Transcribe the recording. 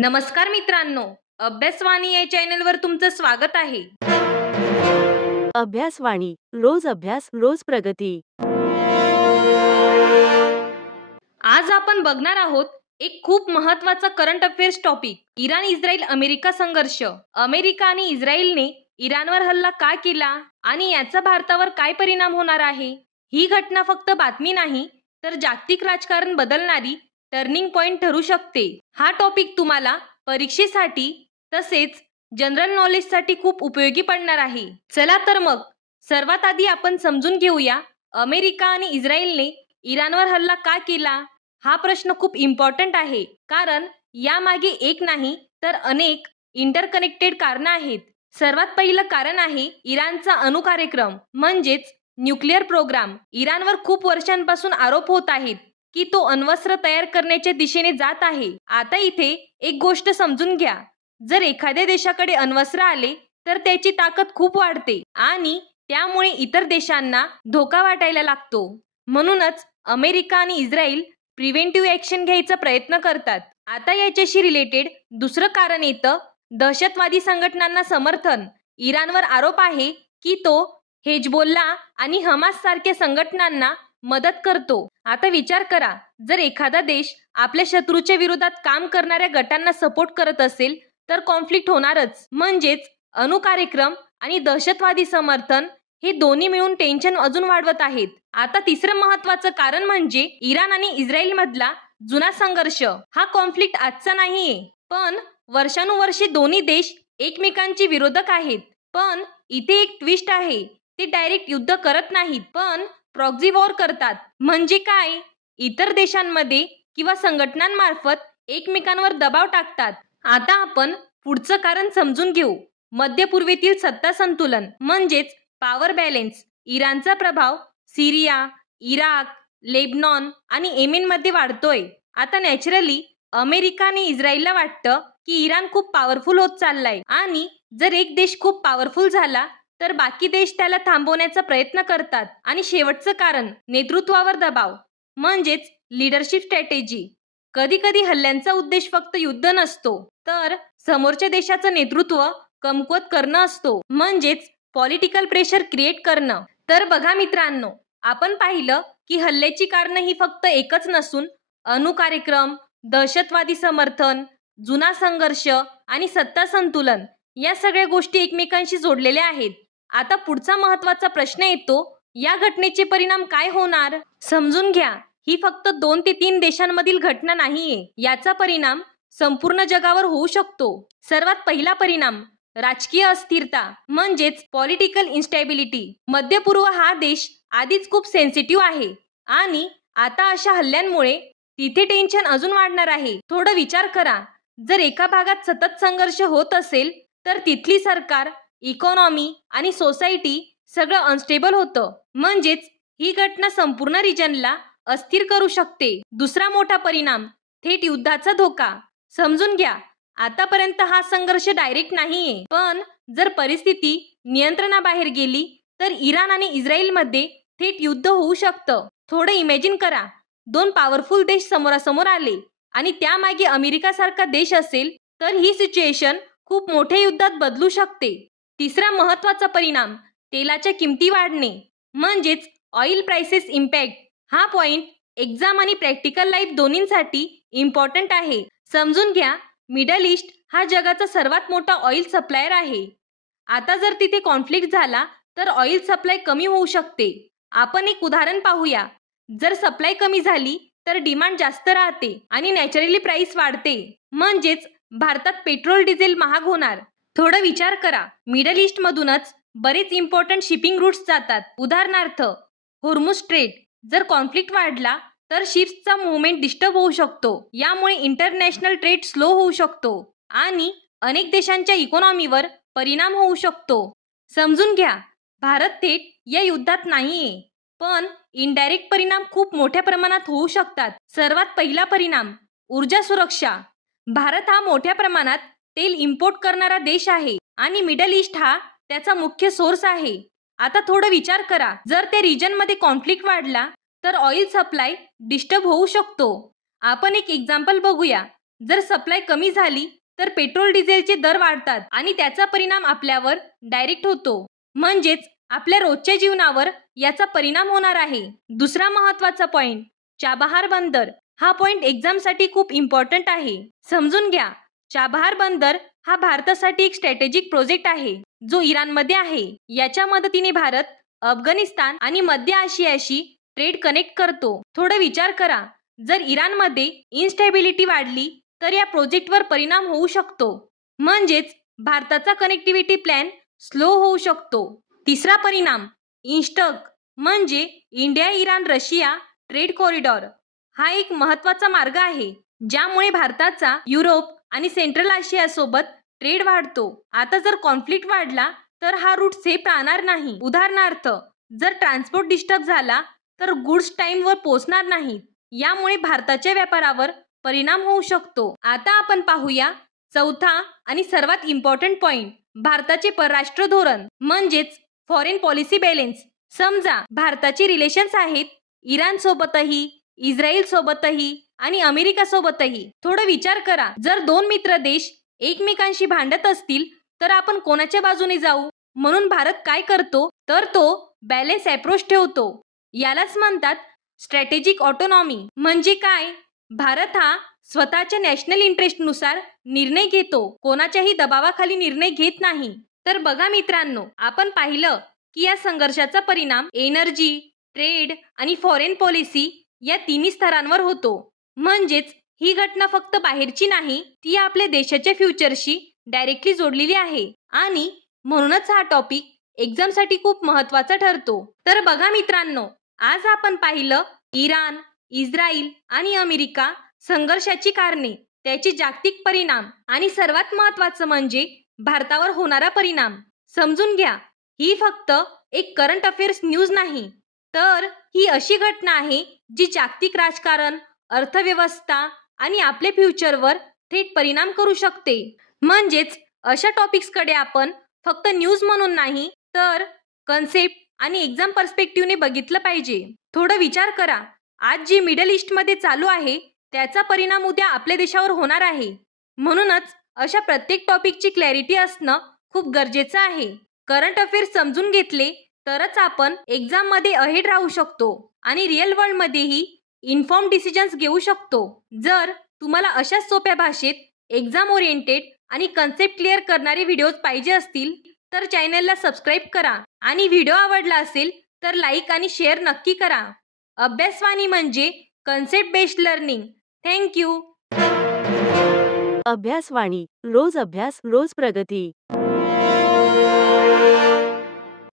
नमस्कार मित्रांनो, अभ्यासवाणी या चॅनलवर तुमचं स्वागत आहे. अभ्यासवाणी रोज अभ्यास रोज प्रगती. आज आपण बघणार आहोत एक खूप महत्त्वाचा current affairs topic, Iran Israel America संघर्ष. अमेरिका आणि इस्रायलने इराणवर हल्ला का केला आणि याचा भारतावर काय परिणाम होणार आहे? ही घटना फक्त बातमी नाही, तर जागतिक राजकारण बदलणारी टर्निंग पॉइंट ठरू शकते. हा टॉपिक तुम्हाला परीक्षेसाठी तसेच जनरल नॉलेजसाठी खूप उपयोगी पडणार आहे. चला तर मग सर्वात आधी आपण समजून घेऊया, अमेरिका आणि इस्रायलने इराणवर हल्ला का केला? हा प्रश्न खूप इम्पॉर्टंट आहे, कारण यामागे एक नाही तर अनेक इंटरकनेक्टेड कारणं आहेत. सर्वात पहिलं कारण आहे इराणचा अणुकार्यक्रम म्हणजेच न्यूक्लिअर प्रोग्राम. इराणवर खूप वर्षांपासून आरोप होत आहेत की तो अण्वस्त्र तयार करण्याच्या दिशेने जात आहे. आता इथे एक गोष्ट समजून घ्या, जर एखाद्या देशाकडे अण्वस्त्र आले तर त्याची ताकद खूप वाढते आणि त्यामुळे इतर देशांना धोका वाटायला लागतो. म्हणूनच अमेरिका आणि इस्रायल प्रिव्हेंटिव्ह ॲक्शन घ्यायचा प्रयत्न करतात. आता याच्याशी रिलेटेड दुसरं कारण येतं दहशतवादी संघटनांना समर्थन. इराणवर आरोप आहे की तो हेजबोल्ला आणि हमास सारख्या संघटनांना मदत करतो. आता विचार करा, जर एखादा देश आपल्या शत्रूच्या विरोधात काम करणाऱ्या गटांना सपोर्ट करत असेल तर कॉन्फ्लिक्ट होणारच. म्हणजेच अणुकार्यक्रम आणि दहशतवादी समर्थन हे दोन्ही मिळून टेन्शन अजून वाढवत आहेत. आता तिसरं महत्त्वाचं कारण म्हणजे इराण आणि इस्रायल मधला जुना संघर्ष. हा कॉन्फ्लिक्ट आजचा नाहीये, पण वर्षानुवर्षे दोन्ही देश एकमेकांचे विरोधक आहेत. पण इथे एक ट्विस्ट आहे, ते डायरेक्ट युद्ध करत नाहीत, पण प्रॉक्सी वॉर करतात. म्हणजे काय? इतर देशांमध्ये किंवा संघटनांमार्फत एकमेकांवर दबाव टाकतात. आता आपण पुढचं कारण समजून घेऊ. मध्य पूर्वेतील सत्ता संतुलन म्हणजेच पॉवर बॅलेन्स. इराणचा प्रभाव सिरिया, इराक, लेबनॉन आणि येमेनमध्ये वाढतोय. आता नॅचरली अमेरिका आणि इस्रायलला वाटतं की इराण खूप पॉवरफुल होत चाललाय आणि जर एक देश खूप पॉवरफुल झाला तर बाकी देश त्याला थांबवण्याचा प्रयत्न करतात. आणि शेवटचं कारण नेतृत्वावर दबाव म्हणजेच लीडरशिप स्ट्रॅटेजी. कधी कधी हल्ल्यांचा उद्देश फक्त युद्ध नसतो, तर समोरच्या देशाचं नेतृत्व कमकुवत करणं असतो, म्हणजेच पॉलिटिकल प्रेशर क्रिएट करणं. तर बघा मित्रांनो, आपण पाहिलं की हल्ल्याची कारणं ही फक्त एकच नसून अणुकार्यक्रम, दहशतवादी समर्थन, जुना संघर्ष आणि सत्ता संतुलन या सगळ्या गोष्टी एकमेकांशी जोडलेल्या आहेत. आता पुढचा महत्त्वाचा प्रश्न येतो, या घटनेचे परिणाम काय होणार? समजून घ्या, ही फक्त 2 ते 3 देशांमधील घटना नाहीये. याचा परिणाम संपूर्ण जगावर होऊ शकतो. सर्वात पहिला परिणाम राजकीय अस्थिरता म्हणजेच पॉलिटिकल इन्स्टॅबिलिटी. मध्य पूर्व हा देश आधीच खूप सेन्सिटिव्ह आहे आणि आता अशा हल्ल्यांमुळे तिथे टेन्शन अजून वाढणार आहे. थोडं विचार करा, जर एका भागात सतत संघर्ष होत असेल तर तिथली सरकार, इकॉनॉमी आणि सोसायटी सगळं अनस्टेबल होतं. म्हणजेच ही घटना संपूर्ण रिजनला अस्थिर करू शकते. दुसरा मोठा परिणाम थेट युद्धाचा धोका. समजून घ्या, आतापर्यंत हा संघर्ष डायरेक्ट नाहीये, पण जर परिस्थिती नियंत्रणाबाहेर गेली तर इराण आणि इस्रायलमध्ये थेट युद्ध होऊ शकतं. थोडं इमॅजिन करा, 2 पॉवरफुल देश समोरासमोर आले आणि त्यामागे अमेरिकासारखा देश असेल तर ही सिच्युएशन खूप मोठ्या युद्धात बदलू शकते. तिसरा महत्त्वाचा परिणाम तेलाच्या किमती वाढणे म्हणजेच ऑइल प्राइसेस इम्पॅक्ट. हा पॉइंट एक्झाम आणि प्रॅक्टिकल लाईफ दोन्हींसाठी इम्पॉर्टंट आहे. समजून घ्या, मिडल ईस्ट हा जगाचा सर्वात मोठा ऑइल सप्लायर आहे. आता जर तिथे कॉन्फ्लिक्ट झाला तर ऑइल सप्लाय कमी होऊ शकते. आपण एक उदाहरण पाहूया. जर सप्लाय कमी झाली तर डिमांड जास्त राहते आणि नॅचरली प्राइस वाढते. म्हणजेच भारतात पेट्रोल डिझेल महाग होणार. थोडं विचार करा, मिडल ईस्ट मधूनच बरेच इम्पॉर्टंट शिपिंग रूट्स जातात. उदाहरणार्थ होर्मुझ स्ट्रेट. जर कॉन्फ्लिक्ट वाढला तर शिप्सचा मूव्हमेंट डिस्टर्ब होऊ शकतो. यामुळे इंटरनॅशनल ट्रेड स्लो होऊ शकतो आणि अनेक देशांच्या इकॉनॉमीवर परिणाम होऊ शकतो. समजून घ्या, भारत थेट या युद्धात नाहीये, पण इनडायरेक्ट परिणाम खूप मोठ्या प्रमाणात होऊ शकतात. सर्वात पहिला परिणाम ऊर्जा सुरक्षा. भारत हा मोठ्या प्रमाणात तेल इम्पोर्ट करणारा देश आहे आणि मिडल ईस्ट हा त्याचा मुख्य सोर्स आहे. आता थोडं विचार करा, जर त्या रिजनमध्ये कॉन्फ्लिक्ट वाढला तर ऑइल सप्लाय डिस्टर्ब होऊ शकतो. आपण एक एक्झाम्पल बघूया. जर सप्लाय कमी झाली तर पेट्रोल डिझेलचे दर वाढतात आणि त्याचा परिणाम आपल्यावर डायरेक्ट होतो. म्हणजेच आपल्या रोजच्या जीवनावर याचा परिणाम होणार आहे. दुसरा महत्त्वाचा पॉइंट, चाबहार बंदर. हा पॉइंट एक्झामसाठी खूप इम्पॉर्टंट आहे. समजून घ्या. चाबहार बंदर हा भारतासाठी एक स्ट्रॅटेजिक प्रोजेक्ट आहे जो इराणमध्ये आहे. याच्या मदतीने भारत अफगाणिस्तान आणि मध्य आशियाशी ट्रेड कनेक्ट करतो. थोडं विचार करा, जर इराणमध्ये इन्स्टॅबिलिटी वाढली तर या प्रोजेक्टवर परिणाम होऊ शकतो. म्हणजेच भारताचा कनेक्टिव्हिटी प्लॅन स्लो होऊ शकतो. तिसरा परिणाम, इन्स्टक म्हणजे India Iran Russia trade corridor. हा एक महत्त्वाचा मार्ग आहे ज्यामुळे भारताचा युरोप आणि सेंट्रल आशियासोबत ट्रेड वाढतो. आता जर कॉन्फ्लिक्ट वाढला तर हा रूट सेफ राहणार नाही. उदाहरणार्थ, जर ट्रान्सपोर्ट डिस्टर्ब झाला तर गुड्स टाइमवर पोहोचणार नाहीत. यामुळे भारताच्या व्यापारावर परिणाम होऊ शकतो. आता आपण पाहूया चौथा आणि सर्वात इम्पॉर्टंट पॉइंट, भारताचे परराष्ट्र धोरण म्हणजेच फॉरेन पॉलिसी बॅलेन्स. समजा भारताचे रिलेशन्स आहेत इराण सोबतही, इस्रायल सोबतही आणि अमेरिका सोबतही. थोडं विचार करा, जर दोन मित्र देश एकमेकांशी भांडत असतील तर आपण कोणाच्या बाजूने जाऊ? म्हणून भारत काय करतो तर तो बॅलेन्स अप्रोच ठेवतो. यालाच म्हणतात स्ट्रॅटेजिक ऑटोनॉमी. म्हणजे काय? भारत हा स्वतःच्या नॅशनल इंटरेस्टनुसार निर्णय घेतो, कोणाच्याही दबावाखाली निर्णय घेत नाही. तर बघा मित्रांनो, आपण पाहिलं की या संघर्षाचा परिणाम एनर्जी, ट्रेड आणि फॉरेन पॉलिसी या तिन्ही स्तरांवर होतो. म्हणजेच ही घटना फक्त बाहेरची नाही, ती आपल्या देशाच्या फ्युचरशी डायरेक्टली जोडलेली आहे आणि म्हणूनच हा टॉपिक एक्झामसाठी खूप महत्त्वाचा ठरतो. तर बघा मित्रांनो, आज आपण पाहिलं इराण, इस्रायल आणि अमेरिका संघर्षाची कारणे, त्याचे जागतिक परिणाम आणि सर्वात महत्त्वाचं म्हणजे भारतावर होणारा परिणाम. समजून घ्या, ही फक्त एक करंट अफेअर्स न्यूज नाही, तर ही अशी घटना आहे जी जागतिक राजकारण, अर्थव्यवस्था आणि आपल्या फ्युचरवर थेट परिणाम करू शकते. म्हणजेच अशा टॉपिक्सकडे आपण फक्त न्यूज म्हणून नाही तर कन्सेप्ट आणि एक्झाम पर्स्पेक्टिव्हने बघितलं पाहिजे. थोडं विचार करा, आज जी मिडल ईस्टमध्ये चालू आहे त्याचा परिणाम उद्या आपल्या देशावर होणार आहे. म्हणूनच अशा प्रत्येक टॉपिकची क्लॅरिटी असणं खूप गरजेचं आहे. करंट अफेअर्स समजून घेतले तरच आपण एक्झाममध्ये अहेड राहू शकतो आणि रिअल वर्ल्डमध्येही इन्फॉर्म डिसिजन्स घेऊ शकतो. जर तुम्हाला अशाच सोप्या भाषेत एक्झाम ओरिएंटेड आणि कन्सेप्ट क्लिअर करणारे व्हिडिओज पाहिजे असतील तर चॅनलला सबस्क्राईब करा आणि व्हिडिओ आवडला असेल तर लाईक आणि शेअर नक्की करा. अभ्यासवाणी म्हणजे कन्सेप्ट बेस्ड लर्निंग. थँक्यू. अभ्यासवाणी, रोज अभ्यास रोज प्रगती.